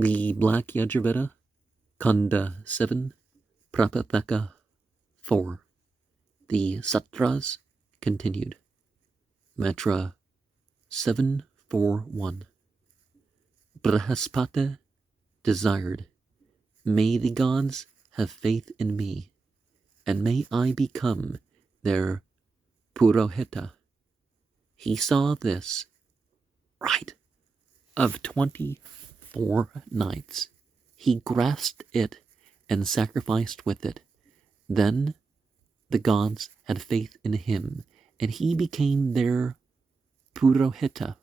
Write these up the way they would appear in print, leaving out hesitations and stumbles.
The Black Yajurveda, Kanda 7, Prapathaka 4. The Sutras continued. Mantra 741. Brihaspati desired, may the gods have faith in me, and may I become their Purohita. He saw this right of 24 nights. He grasped it and sacrificed with it. Then the gods had faith in him, and he became their Purohita.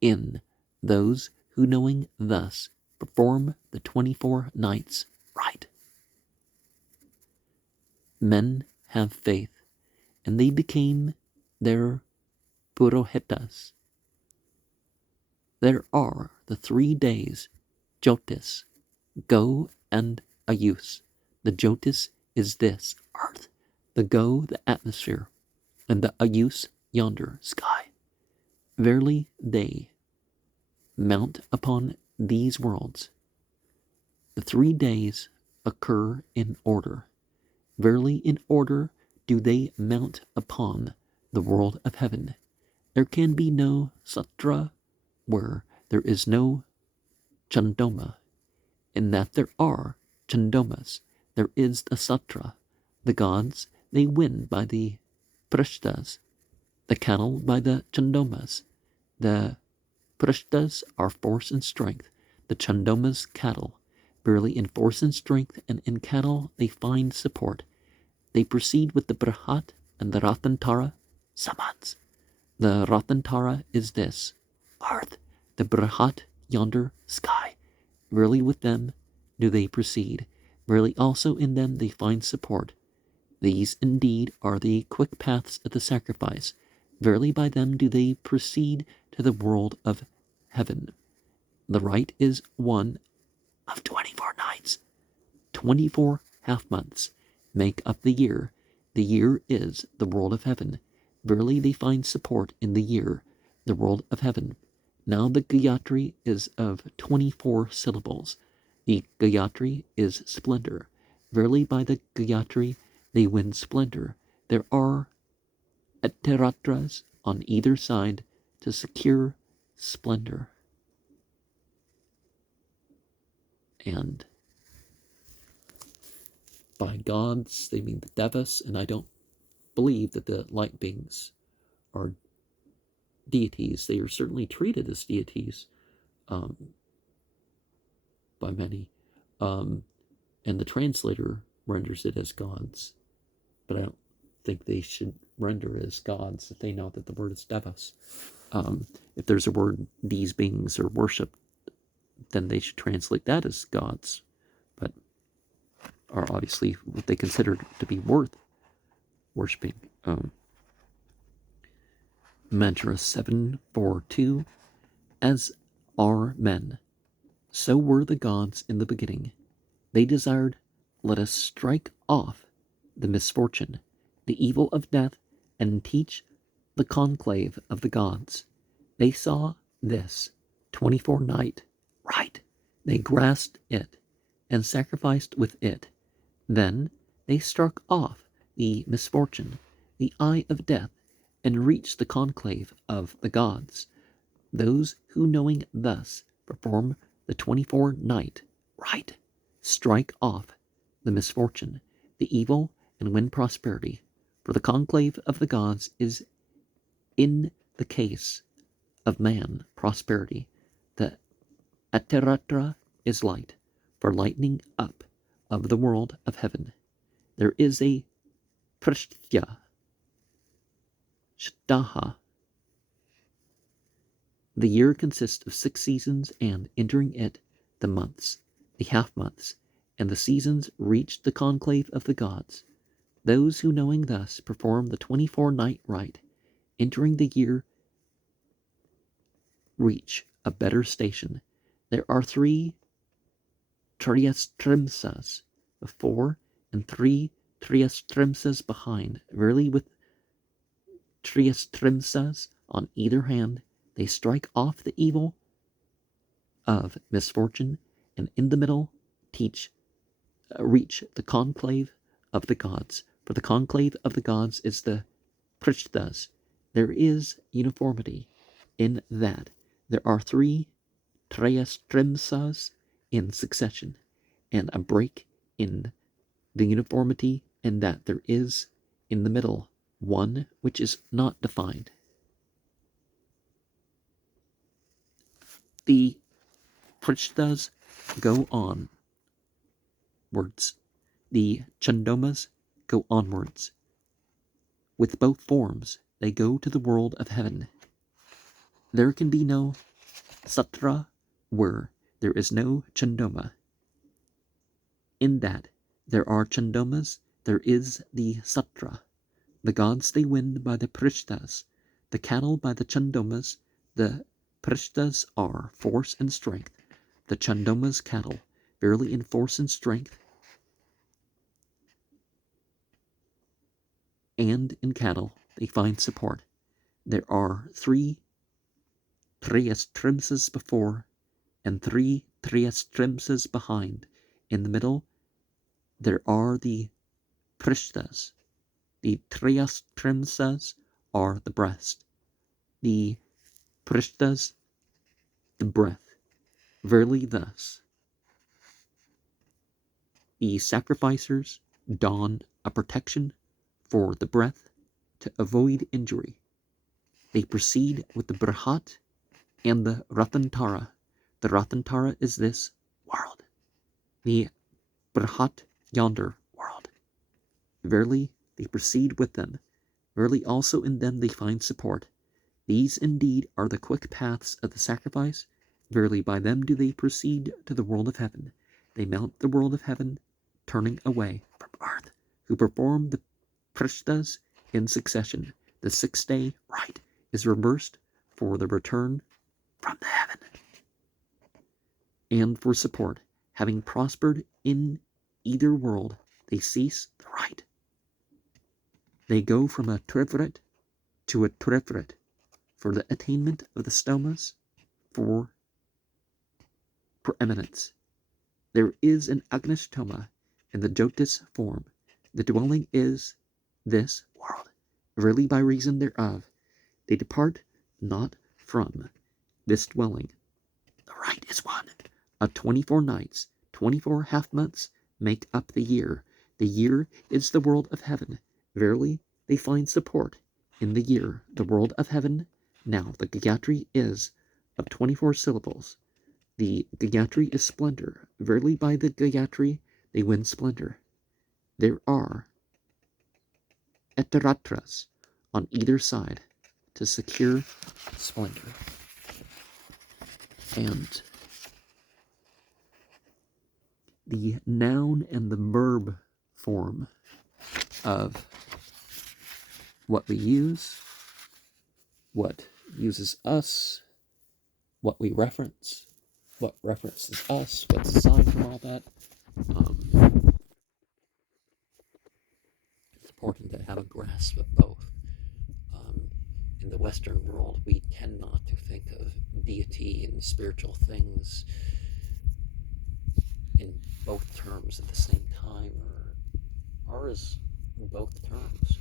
In those who, knowing thus, perform the 24 nights right. Men have faith, and they became their Purohitas. There are the 3 days, Jyotis, Go, and Ayus. The Jyotis is this, earth, the Go, the atmosphere, and the Ayus, yonder, sky. Verily they mount upon these worlds. The 3 days occur in order. Verily in order do they mount upon the world of heaven. There can be no sutra where there is no chandoma. In that there are chandomas, there is a sutra. The gods, they win by the prishtas, the cattle by the chandomas. The prishtas are force and strength, the chandomas cattle. Verily in force and strength and in cattle they find support. They proceed with the Brihat and the Ratantara samans. The Ratantara is this, earth, the Brihat yonder, sky. Verily with them do they proceed. Verily also in them they find support. These indeed are the quick paths of the sacrifice. Verily by them do they proceed to the world of heaven. The rite is one of 24 nights. 24 half-months make up the year. The year is the world of heaven. Verily they find support in the year, the world of heaven. Now the Gayatri is of 24 syllables. The Gayatri is splendor. Verily by the Gayatri they win splendor. There are Atiratras on either side to secure splendor. And by gods they mean the devas, and I don't believe that the light beings are deities. They are certainly treated as deities by many, and the translator renders it as gods, but I don't think they should render it as gods if they know that the word is devas. If there's a word these beings are worshipped, then they should translate that as gods, but are obviously what they consider to be worth worshipping. Mantra 742. As are men, so were the gods in the beginning. They desired, let us strike off the misfortune, the evil of death, and teach the conclave of the gods. They saw this 24 night right. They grasped it and sacrificed with it. Then they struck off the misfortune, the eye of death, and reached the conclave of the gods. Those who, knowing thus, perform the 24 night right, strike off the misfortune, the evil, and win prosperity. For the conclave of the gods is, in the case of man, prosperity. The Atiratra is light, for lightening up of the world of heaven. There is a Prashtya, Shtaha. The year consists of 6 seasons, and entering it, the months, the half-months, and the seasons reach the conclave of the gods. Those who, knowing thus, perform the 24 night rite, entering the year, reach a better station. There are 3 Triastrimsas before and 3 Triastrimsas behind. Verily with Triastrimsas on either hand, they strike off the evil of misfortune, and in the middle reach the conclave of the gods. For the conclave of the gods is the Prishtas. There is uniformity in that there are three Trayastrimsas in succession, and a break in the uniformity in that there is in the middle one which is not defined. The Prishtas go onwards. The Chandomas go onwards. With both forms, they go to the world of heaven. There can be no Satra where there is no Chandoma. In that there are Chandomas, there is the Satra. The gods they win by the Prishtas, the cattle by the Chandomas. The Prishtas are force and strength. The Chandomas cattle, verily in force and strength, and in cattle they find support. There are three Triastrimsas before and three Triastrimsas behind. In the middle there are the Prishtas. The Triastrimsas are the breast. The Prishtas, the breath. Verily thus the sacrificers don a protection for the breath to avoid injury. They proceed with the Brahat and the Ratantara. The Ratantara is this world. The Brahat yonder world. Verily they proceed with them. Verily also in them they find support. These indeed are the quick paths of the sacrifice. Verily by them do they proceed to the world of heaven. They mount the world of heaven, turning away from earth, who perform the Prishtas in succession. The 6-day rite is reversed for the return from the heaven. And for support, having prospered in either world, they cease the rite. They go from a Trivrit to a Trivrit for the attainment of the stomas, for preeminence. There is an Agnishtoma in the Jyotis form. The dwelling is this world. Verily by reason thereof, they depart not from this dwelling. The rite is one of 24 nights. 24 half months make up the year. The year is the world of heaven. Verily they find support in the year, the world of heaven. Now the Gayatri is of 24 syllables. The Gayatri is splendor. Verily by the Gayatri they win splendor. There are Etaratras on either side to secure splendor. And the noun and the verb form of what we use, what uses us, what we reference, what references us, what's aside from all that. It's important to have a grasp of both. In the Western world, we tend not to think of deity and spiritual things in both terms at the same time, or as both terms.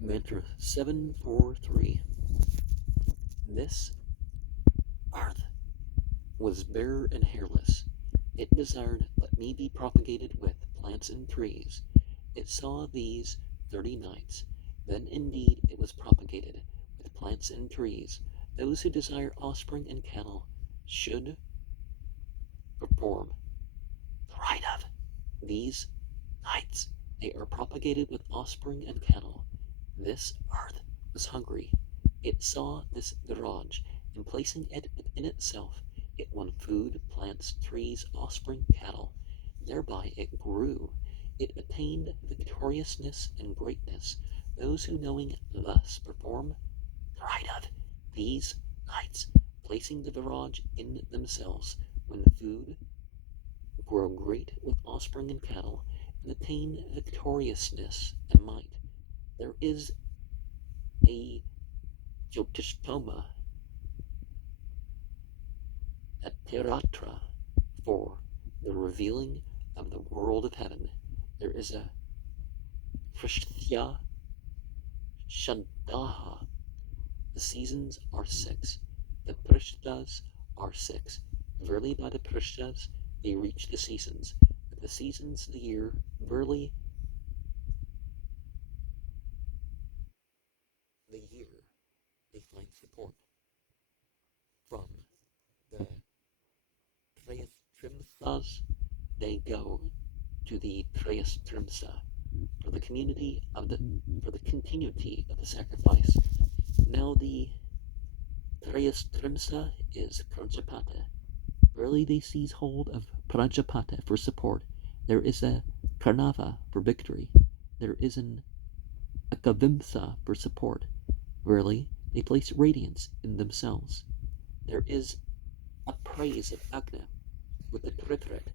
Mantra 743. This earth was bare and hairless. It desired, let me be propagated with plants and trees. It saw these 30 nights. Then indeed it was propagated with plants and trees. Those who desire offspring and cattle should perform the rite of these nights. They are propagated with offspring and cattle. This earth was hungry. It saw this garage, and placing it within itself, it won food, plants, trees, offspring, cattle. Thereby it grew. It attained victoriousness and greatness. Those who knowing thus perform the rite of these nights, placing the viraj in themselves, when the food, grow great with offspring and cattle, and attain victoriousness and might. There is a Jyotishtoma Atiratra, for the revealing of the world of heaven. There is a Prishtya Shadaha. The seasons are 6. The Prishtas are 6. Verily by the Prishtas they reach the seasons. But the seasons of the year, verily the year they find support from the Trayastrimsas. They go to the Trayastrimsa for the continuity of the sacrifice. Now the Trayastrimsa is Prajapata. Early they seize hold of Prajapata for support. There is a Karnava for victory. There is an Akavimsa for support. Rarely they place radiance in themselves. There is a praise of Agna with the Trifrit.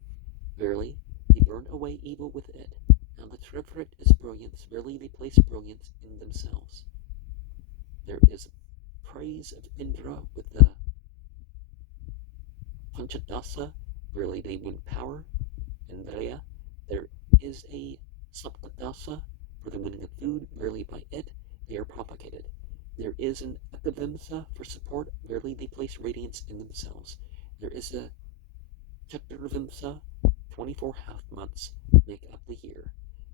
Verily they burn away evil with it. Now the Trifrit is brilliance. Verily they place brilliance in themselves. There is praise of Indra with the Panchadasa. Verily they win power. In Varya there is a Saptadasa for the winning of food. Verily by it they are propagated. There is an Ekavimsa for support. Verily they place radiance in themselves. There is a Chaturvimsa. 24 half months make up the year.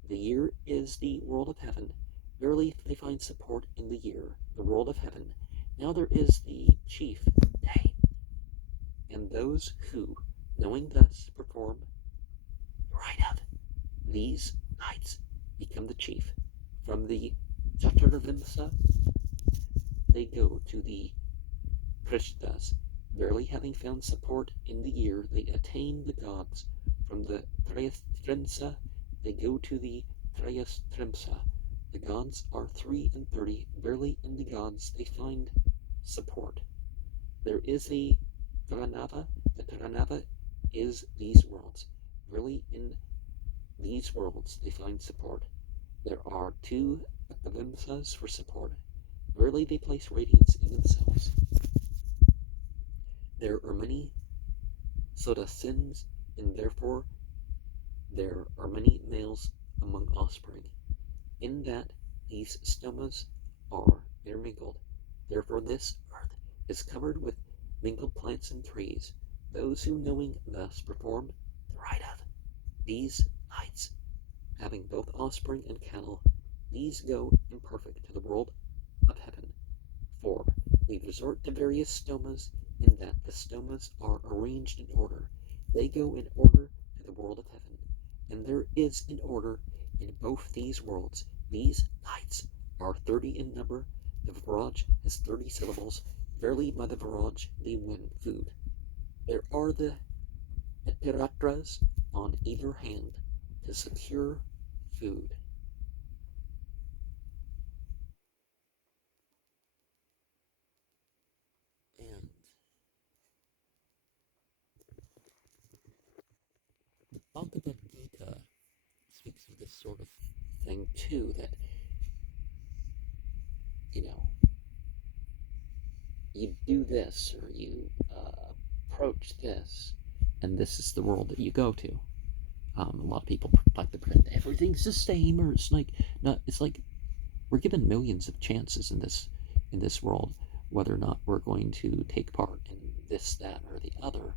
The year is the world of heaven. Verily they find support in the year, the world of heaven. Now there is the chief day. And those who, knowing thus, perform right of these nights become the chief. From the Chaturvimsa they go to the Prishtas. Verily having found support in the year, they attain the gods. From the Trayastrimsa they go to the Trayastrimsa. The gods are 33. Verily in the gods they find support. There is a Taranava. The Taranava is these worlds. Verily in these worlds they find support. There are 2 Akavimsas for support. Verily they place radiance in themselves. There are many Sodasins, and therefore there are many males among offspring. In that these stomas are intermingled. Therefore this earth is covered with mingled plants and trees. Those who knowing thus perform the rite of these nights, having both offspring and cattle, these go imperfect to the world of heaven. For we resort to various stomas, in that the stomas are arranged in order. They go in order to the world of heaven, and there is an order in both these worlds. These nights are 30 in number. The Viraj has 30 syllables. Verily by the Viraj they win food. There are the Etiratras on either hand to secure food. And the Bhagavad Gita speaks of this sort of thing too, that, you do this, or you approach this, and this is the world that you go to. A lot of people like to pretend everything's the same, or it's like, not, it's like we're given millions of chances in this world, whether or not we're going to take part in this, that, or the other,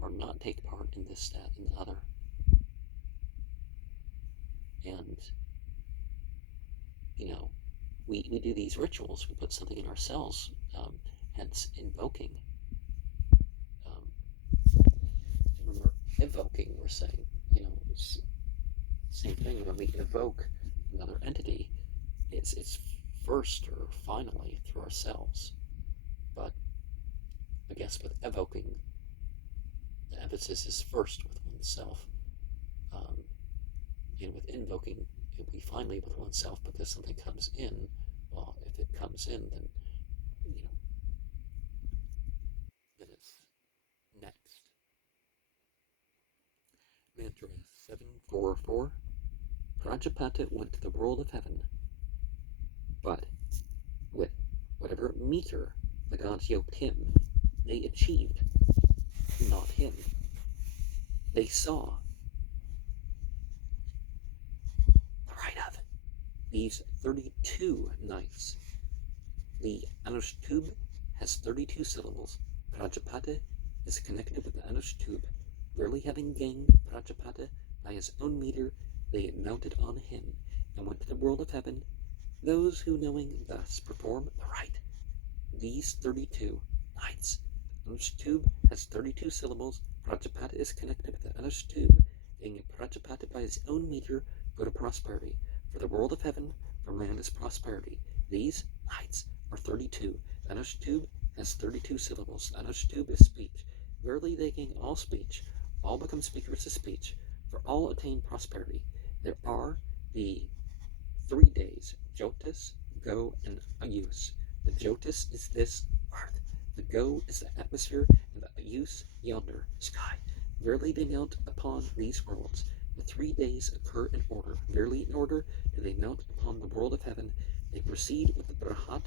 or not take part in this, that, and the other. And we do these rituals. We put something in our cells, hence invoking. Remember, evoking, we're saying, it's same thing. When we evoke another entity, it's first or finally through ourselves. But I guess with evoking, the emphasis is first with oneself. And with invoking, it will be finally with oneself, because something comes in. Well, if it comes in, then it's next. Mantra 744. Prajapata went to the world of heaven, but with whatever meter the gods yoked him, they achieved not him. They saw the right of these 32 nights. The Anushtub has 32 syllables. Prajapata is connected with the Anushtub. Rarely having gained Prajapata by his own meter, they mounted on him and went to the world of heaven. Those who knowing thus perform the rite. These 32 nights. Anushtub has 32 syllables. Prajapata is connected with the Anushtub. Being Prajapata by his own meter, go to prosperity. For the world of heaven, for man is prosperity. These nights are 32. Anushtub has 32 syllables. Anushtub is speech. Verily they gain all speech. All become speakers of speech. For all attain prosperity. There are the 3 days, Jyotis, Go, and Ayus. The Jyotis is this earth. The Go is the atmosphere, and the Ayus yonder sky. Verily they mount upon these worlds. The 3 days occur in order. Verily in order do they mount upon the world of heaven. They proceed with the Brahat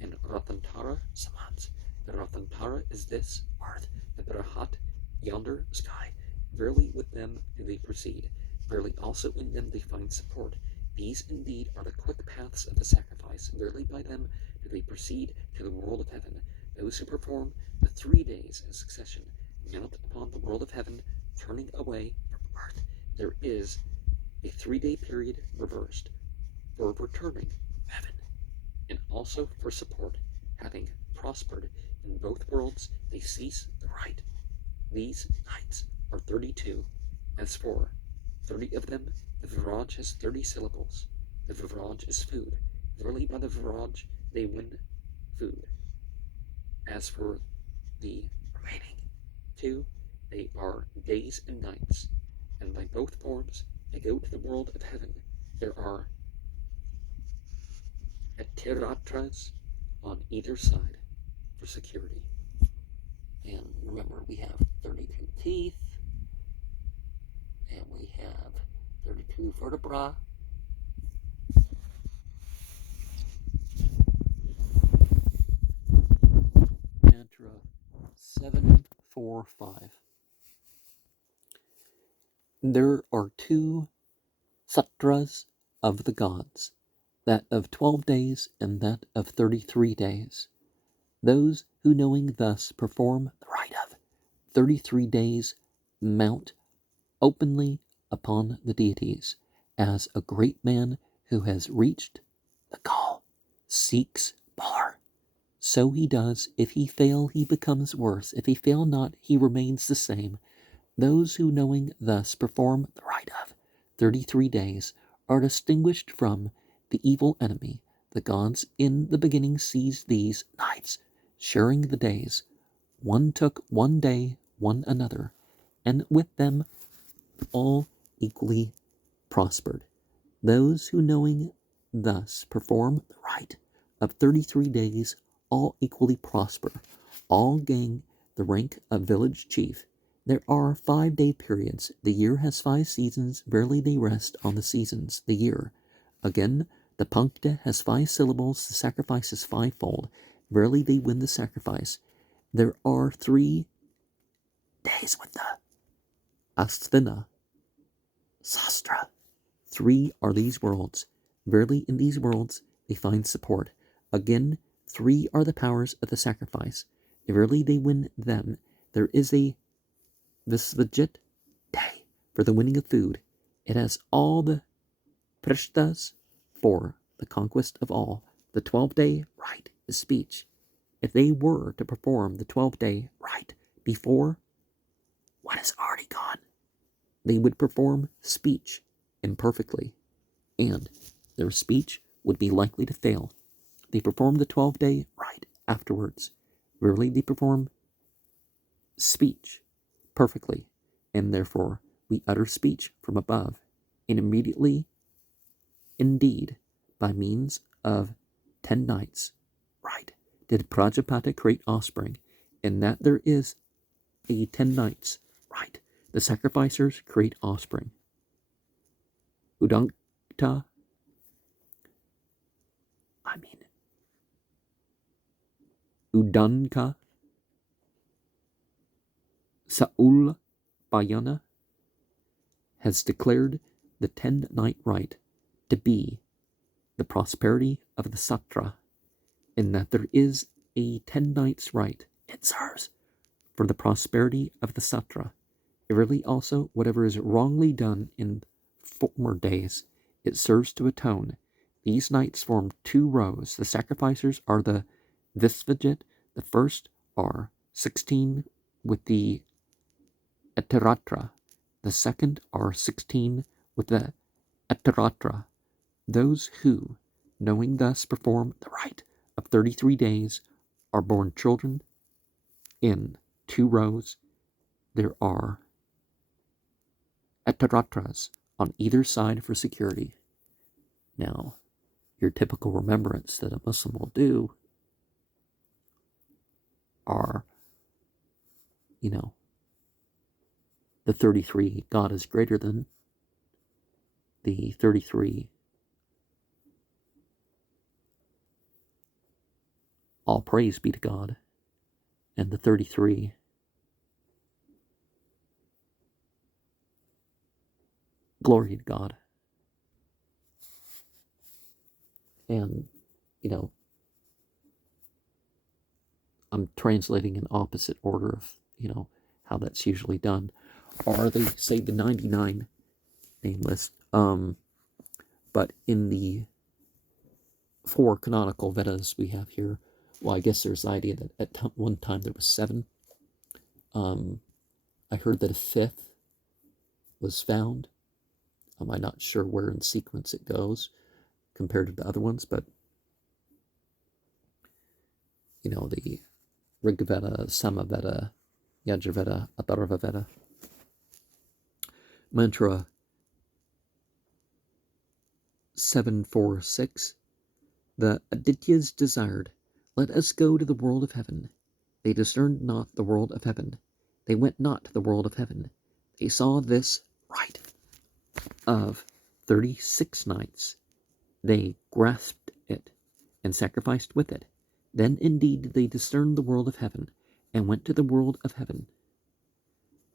and Rathantara Samans. The Rathantara is this earth. The Brahat yonder sky. Verily with them do they proceed. Verily also in them they find support. These indeed are the quick paths of the sacrifice. Verily by them do they proceed to the world of heaven. Those who perform the 3 days in succession mount upon the world of heaven, turning away from earth. There is a 3-day period reversed for returning heaven, and also for support. Having prospered in both worlds, they cease the rite. These nights are 32. As for 30 of them, the Viraj has 30 syllables. The Viraj is food. Verily by the Viraj they win food. As for the remaining 2, they are days and nights, and by both forms they go to the world of heaven. There are Atiratras on either side for security. And remember, we have 32 teeth, and we have 32 vertebrae. Mantra 745. There are 2 satras of the gods, that of 12 days and that of 33 days. Those who knowing thus perform the rite of 33 days mount openly upon the deities, as a great man who has reached the goal seeks more. So he does. If he fail, he becomes worse. If he fail not, he remains the same. Those who knowing thus perform the rite of 33 days are distinguished from the evil enemy. The gods in the beginning seized these nights, sharing the days. One took one day, one another, and with them all equally prospered. Those who knowing thus perform the rite of 33 days all equally prosper. All gain the rank of village chief. There are 5-day periods. The year has 5 seasons. Verily they rest on the seasons, the year. Again, the Pankta has 5 syllables. The sacrifice is 5-fold. Verily they win the sacrifice. There are 3 days with the Asthana Sastra. 3 are these worlds. Verily in these worlds they find support. Again, 3 are the powers of the sacrifice. Verily they win them. There is a Visvajit day for the winning of food. It has all the prishtas for the conquest of all. The 12-day rite is speech. If they were to perform the 12-day rite before what is already gone, they would perform speech imperfectly, and their speech would be likely to fail. They perform the 12-day rite afterwards. Verily they perform speech perfectly, and therefore we utter speech from above, and immediately, indeed, by means of 10 nights, right, did Prajapata create offspring, and that there is a 10 nights, right, the sacrificers create offspring. Udankta, Udanka, Saul Bayana has declared the 10-night rite to be the prosperity of the Satra, in that there is a 10 nights rite. It serves for the prosperity of the Satra. It really also, whatever is wrongly done in former days, it serves to atone. These nights form 2 rows. The sacrificers are the Visvajit. The first are 16 with the Etaratra. The second are 16 with the Etaratra. Those who, knowing thus, perform the rite of 33 days are born children. In 2 rows, there are Etaratras on either side for security. Now, your typical remembrance that a Muslim will do are, the 33 God is greater than, the 33 all praise be to God, and the 33 glory to God. And, I'm translating in opposite order of, how that's usually done. Or they say the 99 nameless. But in the 4 canonical Vedas we have here, well, I guess there's the idea that at one time there was 7. I heard that a 5th was found. I'm not sure where in sequence it goes compared to the other ones, but the Rigveda, Samaveda, Yajurveda, Atharvaveda. Mantra 746. The Adityas desired, let us go to the world of heaven. They discerned not the world of heaven. They went not to the world of heaven. They saw this rite of 36 nights. They grasped it and sacrificed with it. Then indeed they discerned the world of heaven and went to the world of heaven.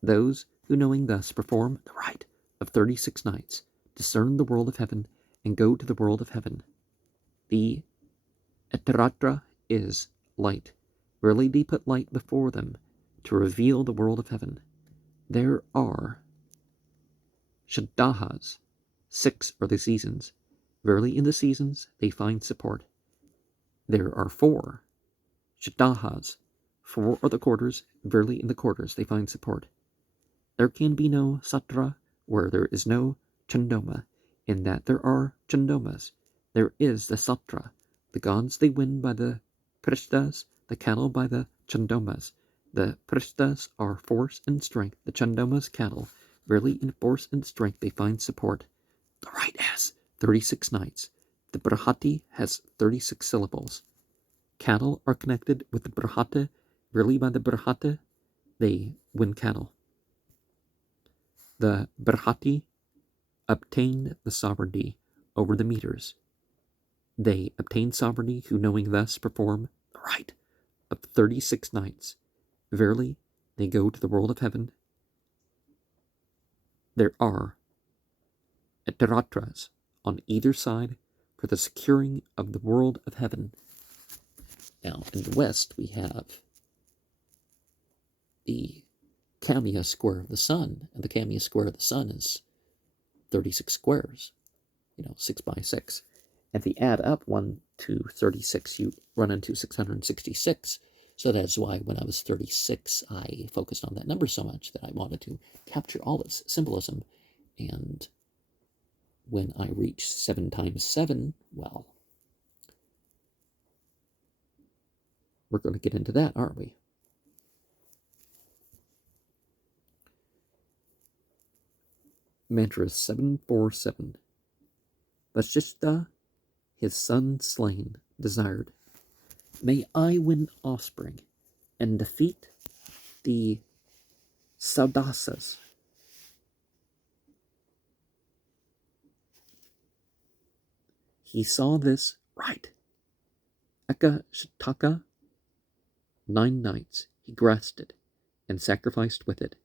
Those who knowing thus perform the rite of 36 nights discern the world of heaven and go to the world of heaven. The Etaratra is light. Really they put light before them to reveal the world of heaven. There are Shaddahas. 6 are the seasons. Verily in the seasons they find support. There are 4 Shaddahas. 4 are the quarters. Verily in the quarters they find support. There can be no Satra where there is no Chandoma. In that there are Chandomas. There is the Satra. The gods they win by the Prishtas, the cattle by the Chandomas. The Prishtas are force and strength, the Chandomas cattle. Verily in force and strength they find support. The rite has 36 nights. The Brahati has 36 syllables. Cattle are connected with the Brahata. Verily by the Brahata they win cattle. The Brahati obtained the sovereignty over the meters. They obtain sovereignty who knowing thus perform the rite of 36 nights. Verily, they go to the world of heaven. There are Etaratras on either side for the securing of the world of heaven. Now, in the west, we have the Camia square of the sun, and the Camia square of the sun is 36 squares, 6 by 6. If you add up 1 to 36, you run into 666. So that's why when I was 36, I focused on that number so much that I wanted to capture all its symbolism. And when I reached 7 times 7, well, we're going to get into that, aren't we? Mantra 747. Vashishta, his son slain, desired, may I win offspring and defeat the Saudasas. He saw this right. Eka Shataka, 9 nights, he grasped it. and sacrificed with it.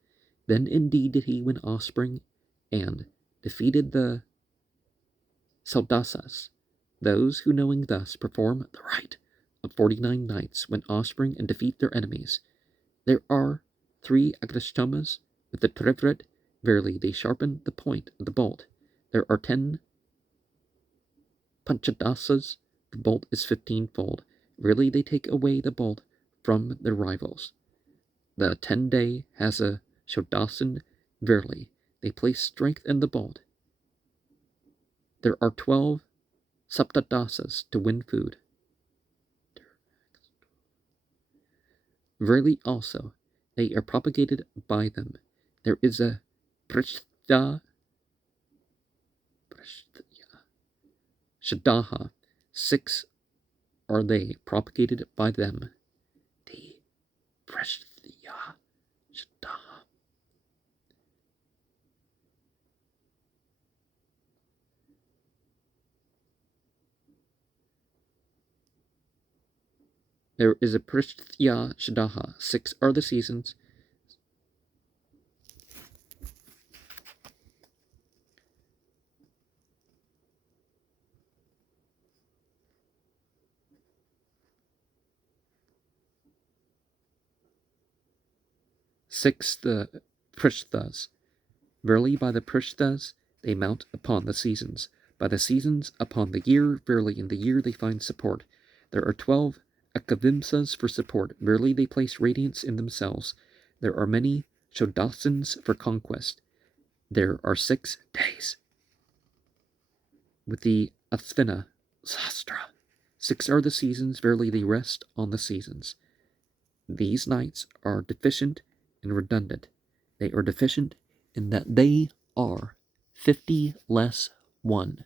Then indeed did he win offspring, and defeated the Saudasas. Those who knowing thus perform the rite of 49 nights win offspring and defeat their enemies. There are 3 agrishtamas with the trivret. Verily they sharpen the point of the bolt. There are 10 panchadasas. The bolt is 15-fold. Really they take away the bolt from their rivals. The 10-day has a shodasan. Verily they place strength in the bolt. There are 12 saptadasas to win food. Verily also they are propagated by them. There is a prishta shadaha. 6 are they propagated by them. The prishya shadaha. There is a prishya shadaha. 6 are the seasons. Six the prishthas. Verily by the prishthas they mount upon the seasons. By the seasons upon the year. Verily in the year they find support. There are 12 akavimsas for support. Verily they place radiance in themselves. There are many shodasans for conquest. There are 6 days with the Asvina Sastra. 6 are the seasons. Verily they rest on the seasons. These nights are deficient and redundant. They are deficient in that they are 50 less 1.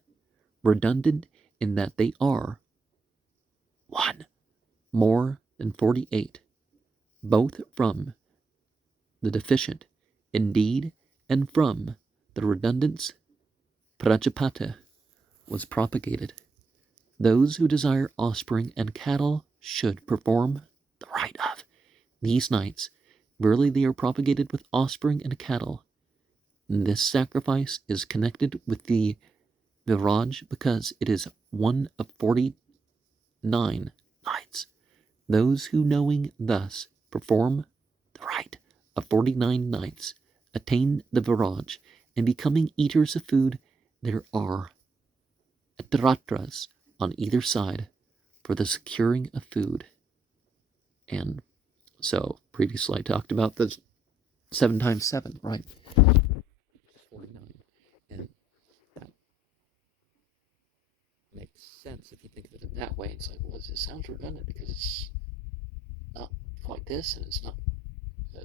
Redundant in that they are 1 more than 48. Both from the deficient, indeed, and from the redundance, Prajapata was propagated. Those who desire offspring and cattle should perform the rite of these nights. Verily they are propagated with offspring and cattle. This sacrifice is connected with the Viraj because it is one of 49 nights. Those who knowing thus perform the rite of 49 nights attain the Viraj, and becoming eaters of food. There are atratras on either side for the securing of food. And so previously I talked about the 7 times 7, right? 49. And that makes sense if you think of it that way. It's like, well, this sounds redundant because it's not quite this and it's not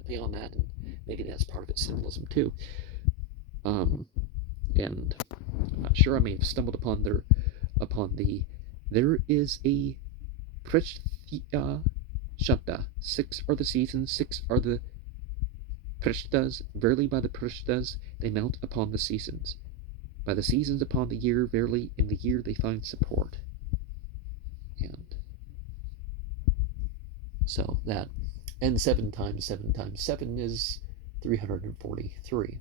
beyond that, and maybe that's part of its symbolism too. And I'm not sure, I may have stumbled upon there is a Prishya Shabda. 6 are the seasons, 6 are the Prishtas. Verily by the Prishtas they mount upon the seasons. By the seasons upon the year. Verily in the year they find support. And so that, and 7 times 7 times 7 is 343.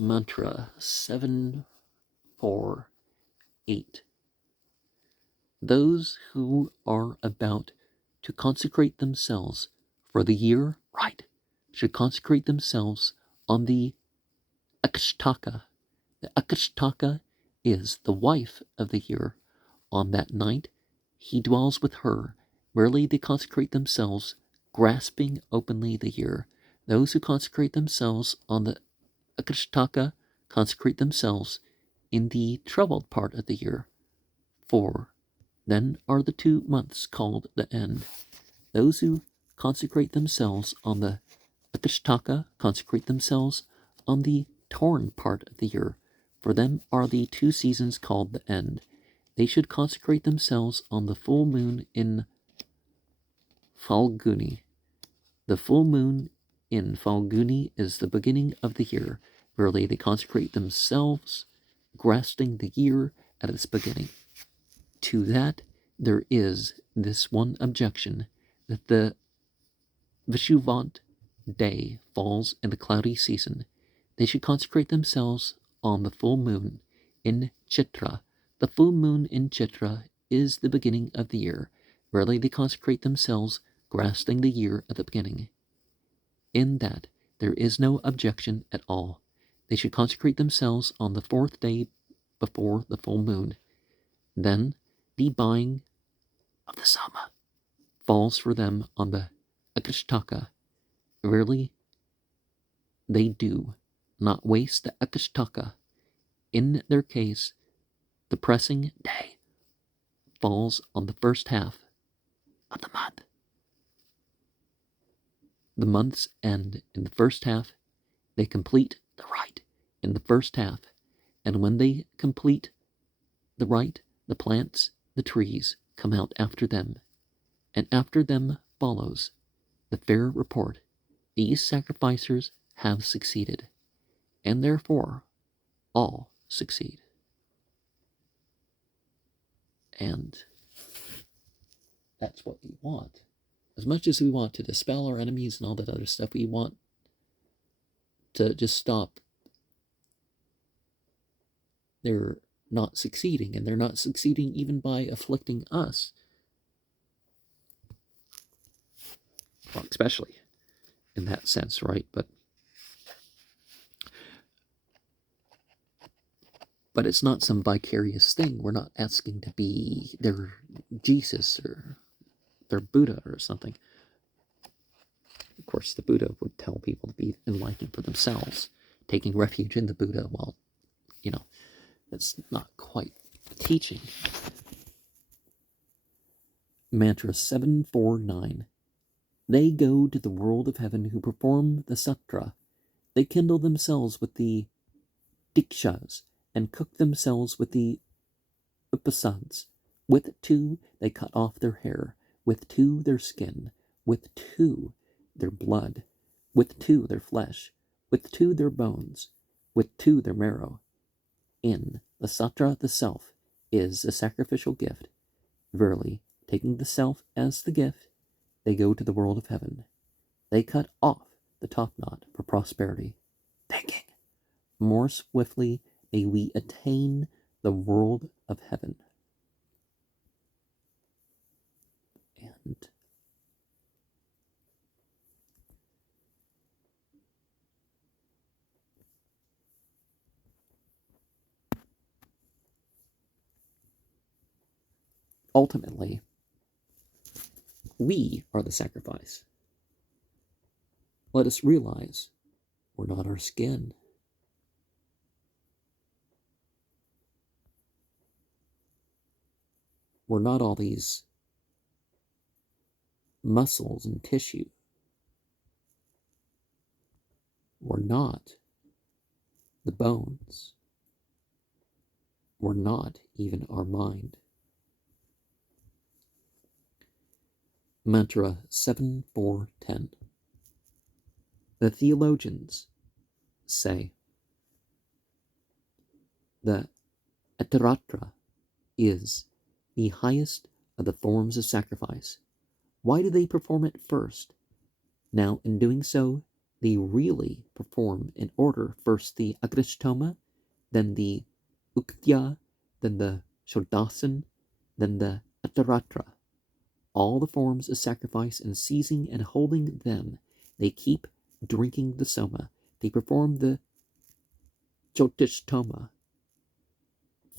Mantra 748. Those who are about to consecrate themselves for the year right should consecrate themselves on the Akashtaka. The Akashtaka is the wife of the year. On that night he dwells with her. Rarely they consecrate themselves, grasping openly the year. Those who consecrate themselves on the Akashtaka consecrate themselves in the troubled part of the year. 4. Then are the 2 months called the end. Those who consecrate themselves on the Akashtaka consecrate themselves on the torn part of the year. For them are the 2 seasons called the end. They should consecrate themselves on the full moon in Falguni. The full moon in Falguni is the beginning of the year. Verily they consecrate themselves, grasping the year at its beginning. To that there is this one objection, that the Vishuvant day falls in the cloudy season. They should consecrate themselves on the full moon in Chitra. The full moon in Chitra is the beginning of the year. Rarely they consecrate themselves, grasping the year at the beginning. In that there is no objection at all. They should consecrate themselves on the 4th day before the full moon. Then the buying of the Sama falls for them on the Akashtaka. Rarely they do not waste the Akashtaka. In their case, the pressing day falls on the first half of the month. The months end in the first half. They complete the rite in the first half. And when they complete the rite, the plants, the trees come out after them. And after them follows the fair report. These sacrificers have succeeded, and therefore all succeed. And that's what we want. As much as we want to dispel our enemies and all that other stuff, we want to just stop their not succeeding, and they're not succeeding even by afflicting us. Well, especially in that sense, right? But it's not some vicarious thing. We're not asking to be their Jesus or their Buddha or something. Of course, the Buddha would tell people to be enlightened for themselves. Taking refuge in the Buddha, well, that's not quite teaching. Mantra 749. They go to the world of heaven who perform the satra. They kindle themselves with the dikshas and cook themselves with the upasads. With 2, they cut off their hair. With 2, their skin. With 2, their blood. With 2, their flesh. With 2, their bones. With 2, their marrow. In the satra, the self is a sacrificial gift. Verily, taking the self as the gift, they go to the world of heaven. They cut off the top knot for prosperity, thinking, more swiftly may we attain the world of heaven. And ultimately, we are the sacrifice. Let us realize we're not our skin. We're not all these muscles and tissue. We're not the bones. We're not even our mind. Mantra 7410. The theologians say the Ataratra is the highest of the forms of sacrifice. Why do they perform it first? Now, in doing so, they really perform in order: first the Agrishtoma, then the Uktya, then the Shodasan, then the Ataratra. All the forms of sacrifice, and seizing and holding them, they keep drinking the soma. They perform the Jyotishtoma.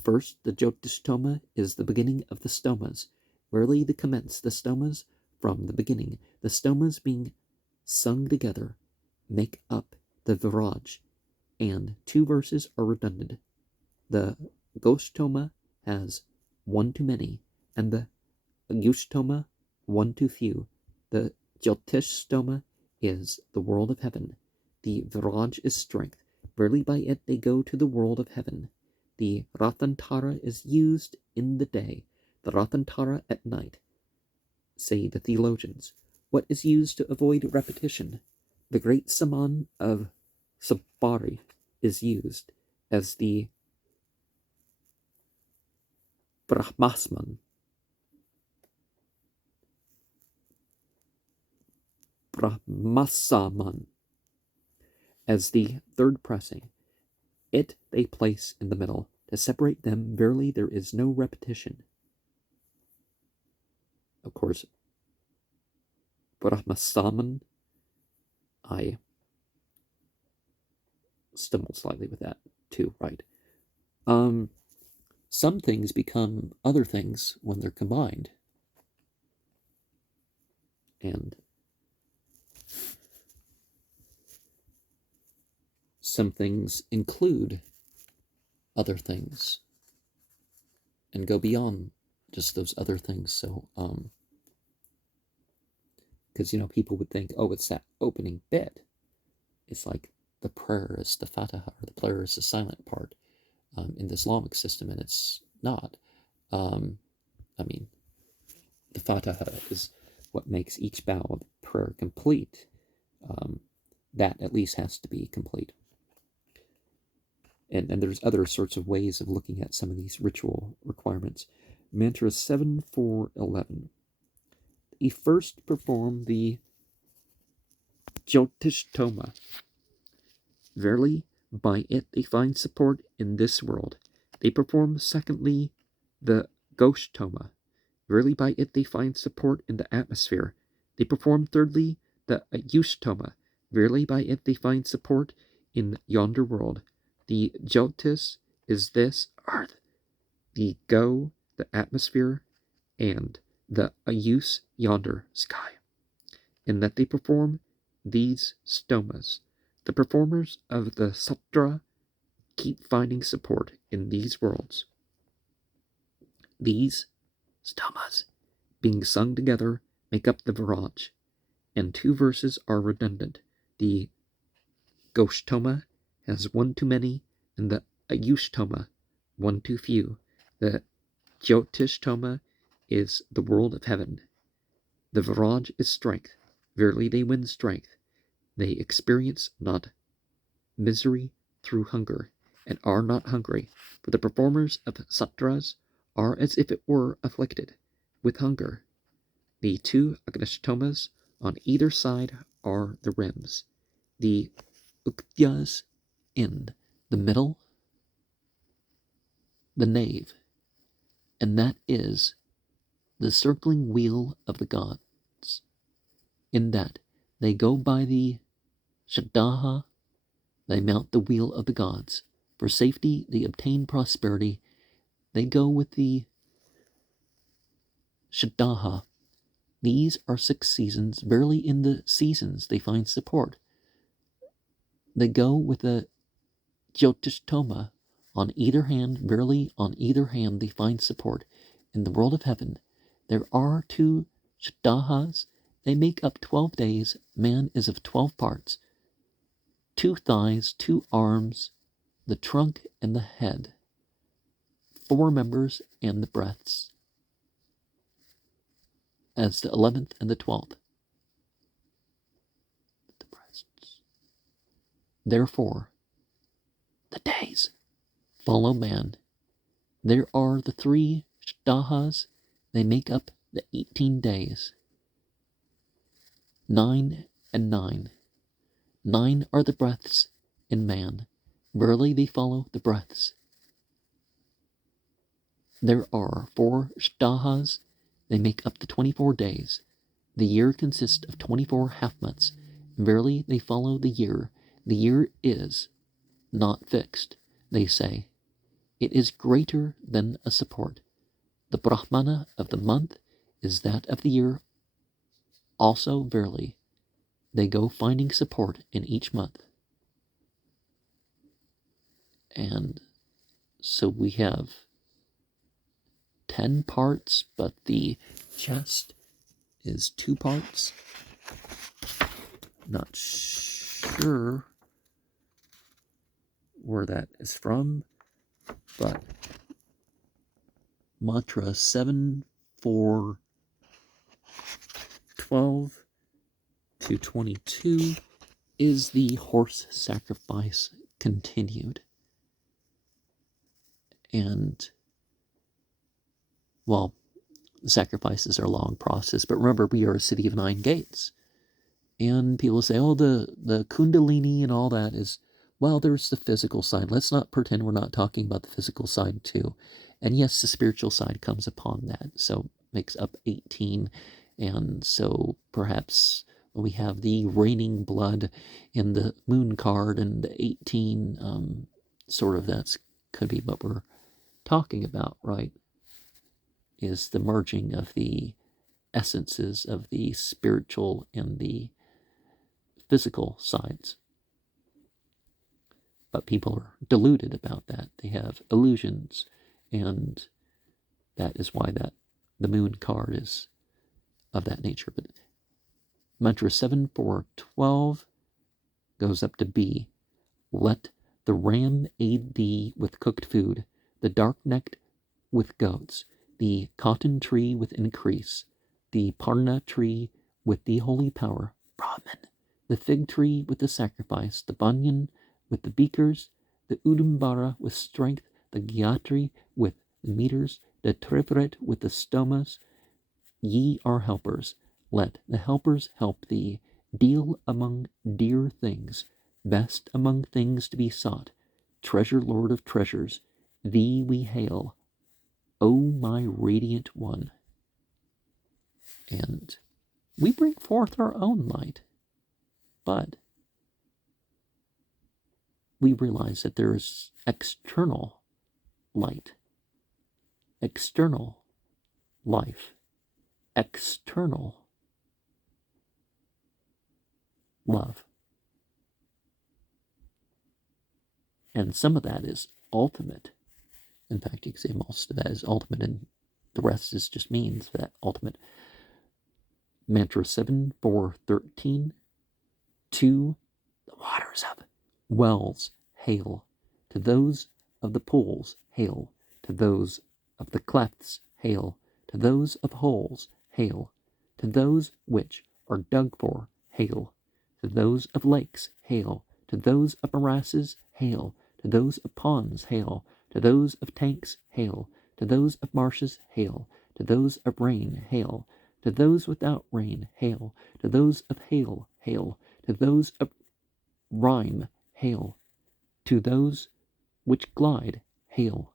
First, the Jyotishtoma is the beginning of the stomas. Rarely they commence the stomas from the beginning. The stomas being sung together make up the Viraj, and 2 verses are redundant. The Goshtoma has 1 too many, and the Agushtoma 1 too few. The Jyotishtoma is the world of heaven. The Viraj is strength. Rarely by it they go to the world of heaven. The Ratantara is used in the day, the Ratantara at night. Say the theologians, what is used to avoid repetition? The great Saman of Sabari is used as the Brahmasman, Brahmasaman, as the third pressing. It they place in the middle. To separate them, verily there is no repetition. Of course, Brahmasaman, I stumbled slightly with that too, right? Some things become other things when they're combined. And some things include other things and go beyond just those other things. So, because, people would think, oh, it's that opening bit. It's like the prayer is the Fatiha, or the prayer is the silent part in the Islamic system, and it's not. The Fatiha is what makes each bow of prayer complete. That at least has to be complete. And there's other sorts of ways of looking at some of these ritual requirements. Mantra 7-4-11. He first performed the Jyotishtoma. Verily, by it they find support in this world. They perform secondly the Goshtoma. Verily, by it they find support in the atmosphere. They perform thirdly the Ayushtoma. Verily, by it they find support in yonder world. The Jyotis is this earth, the Go, the atmosphere, and the Ayus, yonder sky. In that they perform these stomas. The performers of the Sutra keep finding support in these worlds. These stomas, being sung together, make up the Viraj, and 2 verses are redundant. The Goshtoma has 1 too many, and the Ayushtoma 1 too few. The Jyotishtoma is the world of heaven. The Viraj is strength. Verily they win strength. They experience not misery through hunger, and are not hungry. For the performers of Satras are as if it were afflicted with hunger. The 2 Agnishtomas on either side are the rims. The Uktyas in the middle, the nave, and that is the circling wheel of the gods. In that they go by the Shadaha, they mount the wheel of the gods. For safety, they obtain prosperity. They go with the Shadaha. These are 6 seasons. Barely in the seasons they find support. They go with the Jyotishtoma. On either hand, barely on either hand, they find support. In the world of heaven, there are 2 Shadahas. They make up 12 days. Man is of 12 parts. 2 thighs, 2 arms, the trunk and the head. 4 members and the breaths. As the 11th and the 12th. The breasts. Therefore, the days follow man. There are the 3 Shdahas. They make up the 18 days. 9 and 9. 9 are the breaths in man. Verily they follow the breaths. There are 4 Shdahas. They make up the 24 days. The year consists of 24 half-months. Verily they follow the year. The year is not fixed, they say. It is greater than a support. The Brahmana of the month is that of the year. Also, verily, they go finding support in each month. And so we have 10 parts, but the chest is 2 parts. Not sure where that is from, but mantra 7-4-12-22 is the horse sacrifice continued. And well, the sacrifices are a long process, but remember, we are a city of 9 gates. And people say, oh, the kundalini and all that is, well, there's the physical side. Let's not pretend we're not talking about the physical side too. And yes, the spiritual side comes upon that. So makes up 18. And so perhaps we have the raining blood in the moon card, and the 18, sort of that's could be what we're talking about, right? Is the merging of the essences of the spiritual and the physical sides. But people are deluded about that. They have illusions, and that is why that the moon card is of that nature. But mantra 7-4-12 goes up to B. Let the ram aid thee with cooked food, the dark-necked with goats, the cotton tree with increase, the parna tree with the holy power, Brahman, the fig tree with the sacrifice, the banyan with the beakers, the udumbara with strength, the gyatri with the meters, the triplet with the stomas. Ye are helpers. Let the helpers help thee. Deal among dear things, best among things to be sought. Treasure, Lord of treasures, thee we hail, O my radiant one. And we bring forth our own light, but we realize that there is external light, external life, external love. And some of that is ultimate. In fact, you could say most of that is ultimate, and the rest is just means that ultimate. Mantra 7-4-13. To the waters of wells, hail. To those of the pools, hail. To those of the clefts, hail. To those of holes, hail. To those which are dug for, hail. To those of lakes, hail. To those of morasses, hail. To those of ponds, hail. To those of tanks, hail. To those of marshes, hail. To those of rain, hail. To those without rain, hail. To those of hail, hail. To those of rime, hail. To those which glide, hail.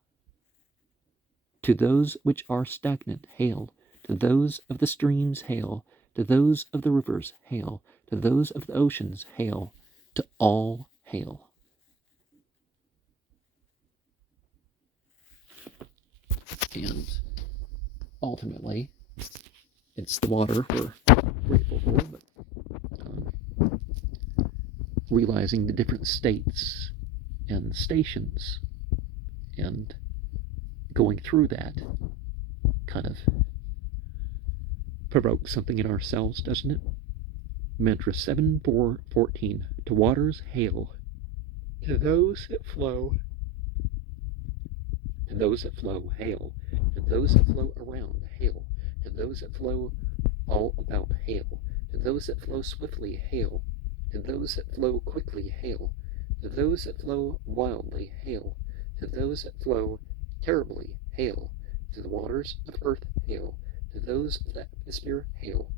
To those which are stagnant, hail. To those of the streams, hail. To those of the rivers, hail. To those of the oceans, hail. To all, hail. And ultimately, it's the water we're grateful for, but realizing the different states and stations and going through that kind of provokes something in ourselves, doesn't it? Mantra 7-4-14. To waters, hail. To those that flow, to those that flow, hail. To those that flow around, hail. To those that flow all about, hail. To those that flow swiftly, hail. To those that flow quickly, hail. To those that flow wildly, hail. To those that flow terribly, hail. To the waters of earth, hail. To those of the atmosphere, hail.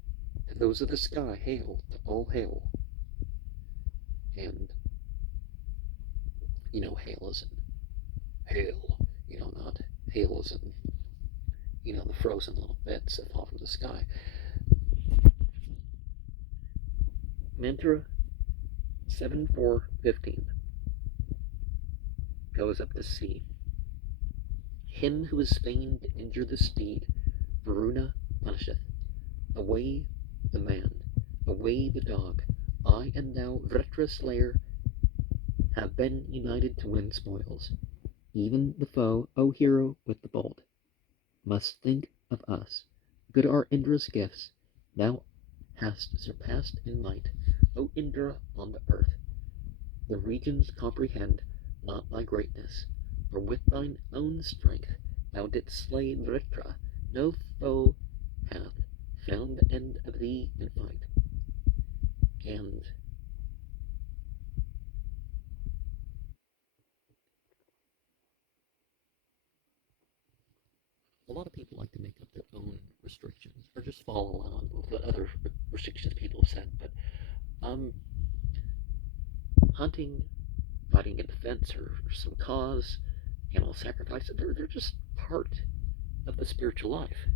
To those of the sky, hail. To all, hail. And, hail is in hail. Not hail is in, the frozen little bits that fall from the sky. Mantra 7-4-15 goes up to C. Him who is fain to injure the steed, Varuna punisheth. Away the man, away the dog. I and thou, Vretra slayer, have been united to win spoils. Even the foe, O hero with the bolt, must think of us. Good are Indra's gifts. Thou hast surpassed in might, O Indra, on the earth. The regions comprehend not thy greatness, for with thine own strength thou didst slay Vritra. No foe hath found the end of thee in fight. And a lot of people like to make up their own restrictions or just follow along with what other restrictions people have said. But hunting, fighting a defense or some cause, animal sacrifice, they're just part of the spiritual life.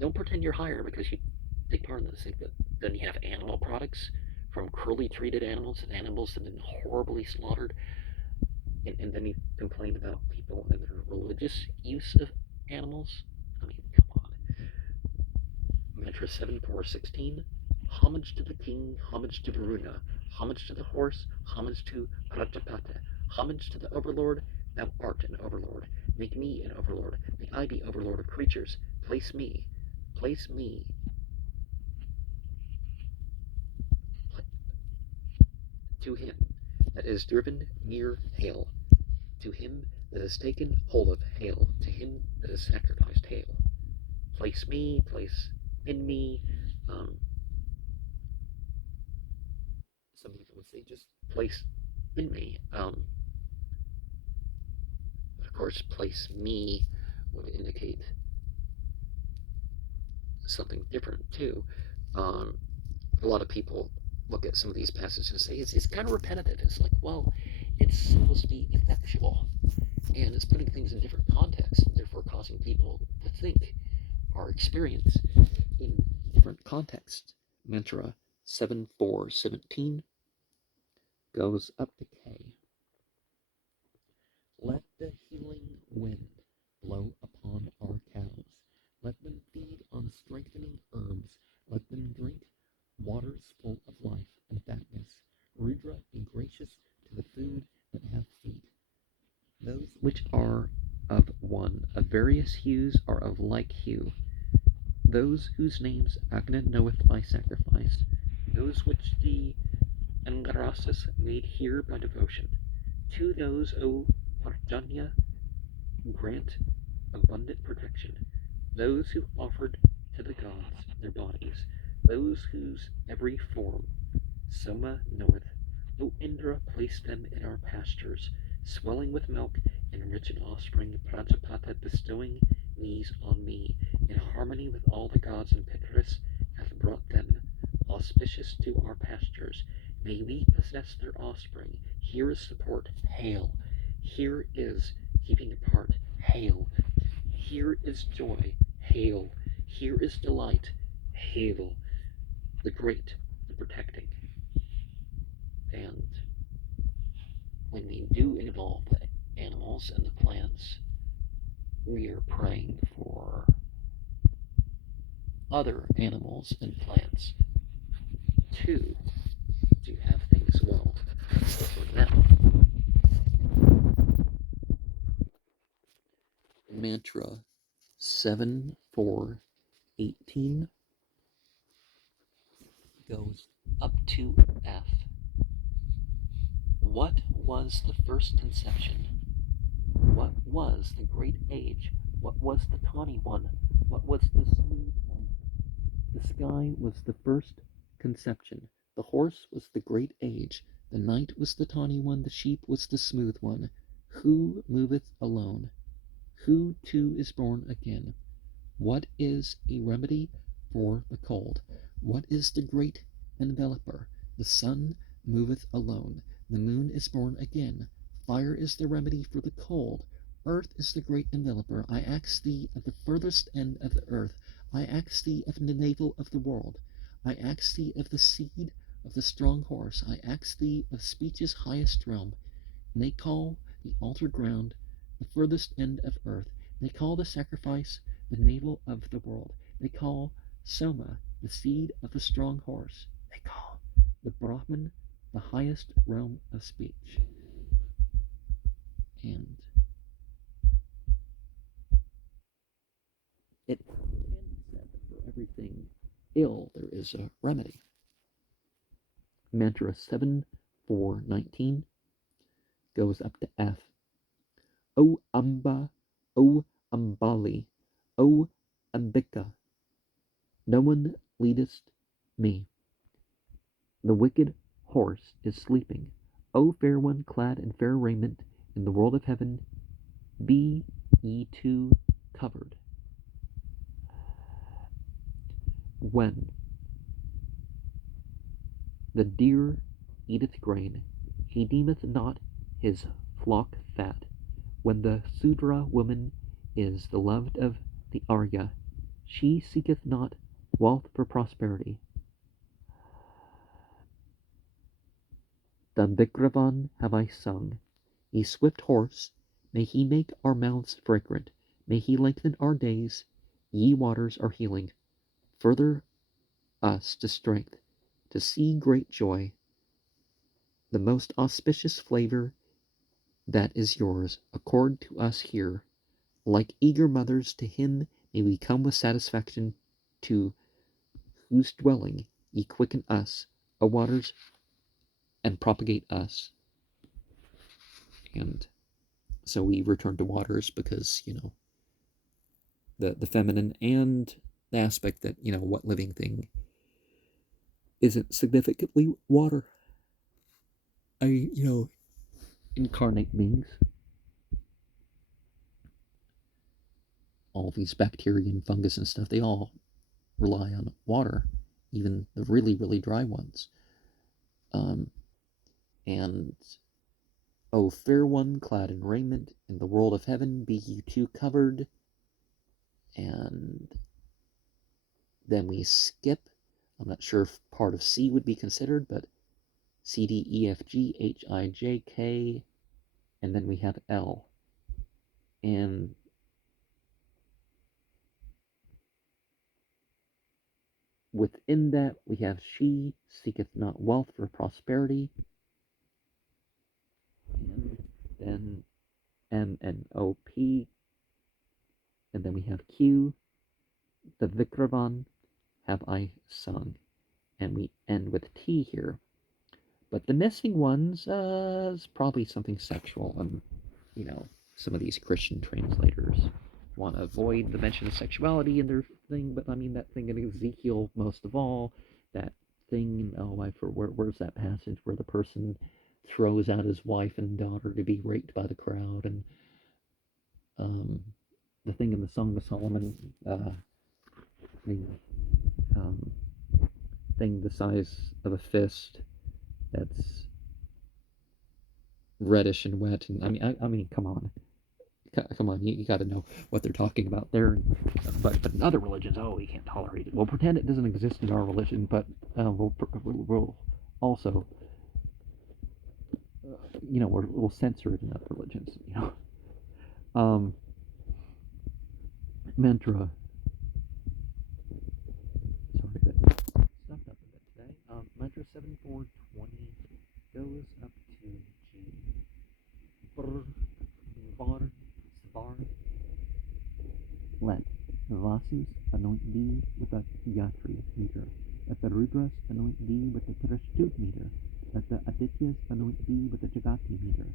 Don't pretend you're higher because you take part in those things. But then you have animal products from cruelly treated animals and animals that have been horribly slaughtered. And then you complain about people and their religious use of animals. I mean, come on. Mantra 7416. Homage to the king, homage to Varuna, homage to the horse, homage to Prajapata, homage to the overlord. Thou art an overlord. Make me an overlord. May I be overlord of creatures. Place me to him that is driven near hail, to him that is taken hold of hail, to him that is sacrificed hail. Place in me. Some people would say just place in me. Of course, place me would indicate something different too. A lot of people look at some of these passages and say it's kind of repetitive. It's like, well, it's supposed to be effectual, and it's putting things in different contexts, and therefore causing people to think or experience in different contexts. Mantra 7417 goes up to K. Let the healing wind blow upon our cows. Let them feed on strengthening herbs. Let them drink waters full of life and fatness. Rudra, be gracious to the food that have feet. Those which are of one, of various hues, are of like hue. Those whose names Agna knoweth by sacrifice. Those which the Angarasas made here by devotion. To those, O Parjanya, grant abundant protection. Those who offered to the gods their bodies, those whose every form Soma knoweth. O Indra, place them in our pastures, swelling with milk and rich in offspring, Prajapata bestowing these on me, in harmony with all the gods and Pitris, hath brought them, auspicious to our pastures. May we possess their offspring. Here is support, hail. Here is keeping apart, hail. Here is joy, hail. Here is delight, hail. The great, the protecting. And when we do involve the animals and the plants, we are praying for other animals and plants to have things well for them. Mantra 7418 goes up to F. What was the first conception? What was the great age? What was the tawny one? What was the smooth one? The sky was the first conception. The horse was the great age. The knight was the tawny one. The sheep was the smooth one. Who moveth alone? Who too is born again? What is a remedy for the cold? What is the great enveloper? The sun moveth alone. The moon is born again. Fire is the remedy for the cold. Earth is the great enveloper. I ask thee at the furthest end of the earth. I ask thee of the navel of the world. I ask thee of the seed of the strong horse. I ask thee of speech's highest realm. And they call the altar ground the furthest end of earth. They call the sacrifice the navel of the world. They call Soma the seed of the strong horse. They call the Brahman the highest realm of speech. And it can be said that for everything ill there is a remedy. Mantra 7419 goes up to F. O Amba, O Ambali, O Ambika, no one leadest me. The wicked horse is sleeping. O fair one, clad in fair raiment, in the world of heaven, be ye too covered. When the deer eateth grain, he deemeth not his flock fat. When the Sudra woman is the loved of the Arya, she seeketh not wealth for prosperity. The Vikravan have I sung. Ye swift horse, may he make our mouths fragrant, may he lengthen our days. Ye waters are healing, further us to strength, to see great joy. The most auspicious flavor that is yours, accord to us here. Like eager mothers to him may we come with satisfaction, to whose dwelling ye quicken us, O waters, and propagate us. And so we return to waters because, the feminine and the aspect that, what living thing isn't significantly water. Incarnate beings, all these bacteria and fungus and stuff, they all rely on water, even the really, really dry ones. And O fair one, clad in raiment, in the world of heaven be you too covered. And then we skip. I'm not sure if part of C would be considered, but C, D, E, F, G, H, I, J, K, and then we have L. And within that, we have she seeketh not wealth for prosperity. And then M and O, P. And then we have Q. The Vikravan have I sung. And we end with T here. But the missing ones is probably something sexual. And, some of these Christian translators want to avoid the mention of sexuality in their thing. But I mean, that thing in Ezekiel, most of all, that thing, where's that passage where the person throws out his wife and daughter to be raped by the crowd? And the thing in the Song of Solomon, thing the size of a fist that's reddish and wet. And I mean, come on, you got to know what they're talking about there. But in other religions, we can't tolerate it. We'll pretend it doesn't exist in our religion, but we'll also, we'll censor it in other religions. Mantra. Sorry, that stuffed up a bit today. Mantra 7420 goes up to G. Brr, bar, svar. Let the Vasus anoint thee with the Yatri meter. Let the Rudras anoint thee with the Prashtut meter. Let the Adityas anoint thee with the Jagati meter.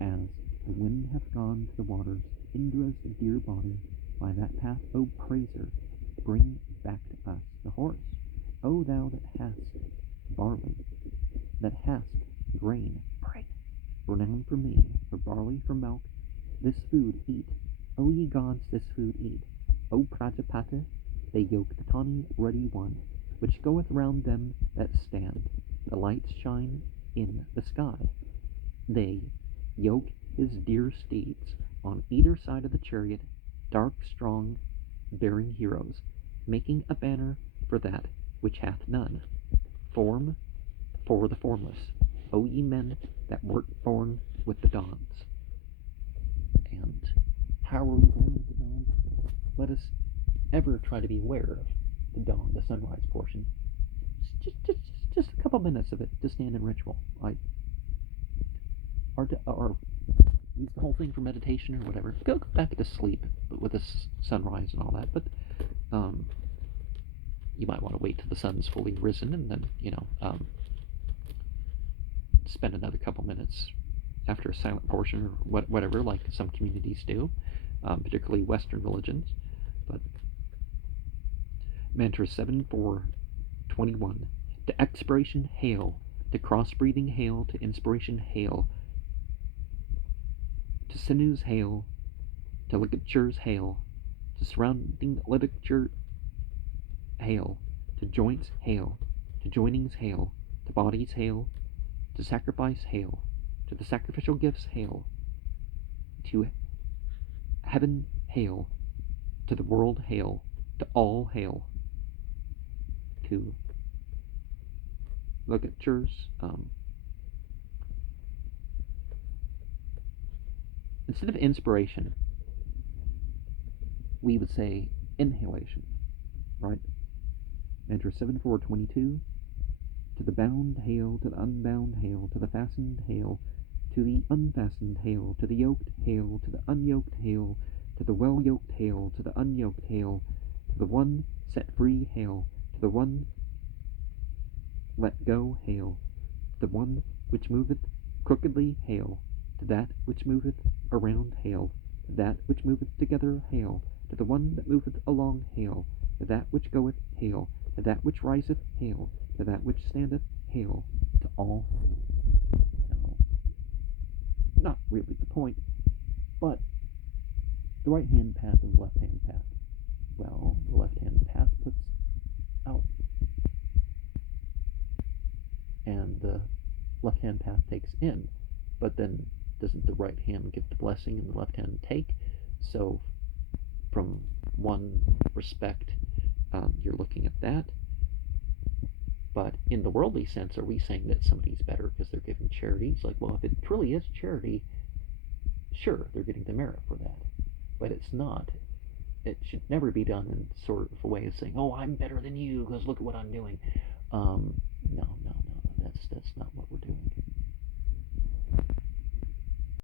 As the wind hath gone to the waters, Indra's dear body, by that path, O praiser, bring back to us the horse. O thou that hast barley, that hast grain, bring, renowned for me, for barley, for milk, this food eat. O ye gods, this food eat. O Prapathaka, they yoke the tawny ruddy one, which goeth round them that stand. The lights shine in the sky. They yoke his dear steeds on either side of the chariot, dark, strong, bearing heroes, making a banner for that which hath none. Form for the formless, O ye men that wert born with the dawns. And how are we born with the dawn? Let us ever try to be aware of the dawn, the sunrise portion. Just a couple minutes of it to stand in ritual. Or use the whole thing for meditation or whatever. Go back to sleep with the sunrise and all that. But you might want to wait till the sun's fully risen and then, spend another couple minutes after a silent portion or whatever, like some communities do, particularly Western religions. But mantra 7421: to expiration hail, to cross-breathing hail, to inspiration hail, to sinews hail, to ligatures hail, to surrounding ligature hail. To joints, hail. To joinings, hail. To bodies, hail. To sacrifice, hail. To the sacrificial gifts, hail. To heaven, hail. To the world, hail. To all, hail. To ligatures, instead of inspiration, we would say inhalation, right? Mantra 7422. To the bound, hail. To the unbound, hail. To the fastened, hail. To the unfastened, hail. To the yoked, hail. To the unyoked, hail. To the well-yoked, hail. To the unyoked, hail. To the one set free, hail. To the one let go, hail. To the one which moveth crookedly, hail. To that which moveth around, hail. To that which moveth together, hail. To the one that moveth along, hail. To that which goeth, hail. To that which riseth, hail. To that which standeth, hail. To all, hail. Now, not really the point, but the right hand path and the left hand path. Well, the left hand path puts out, and the left hand path takes in. But then doesn't the right hand give the blessing and the left hand take? So from one respect, you're looking at that. But in the worldly sense, are we saying that somebody's better because they're giving charity? It's like, well, if it truly is charity, sure, they're getting the merit for that. But it's not. It should never be done in sort of a way of saying, oh, I'm better than you because look at what I'm doing. No. That's not what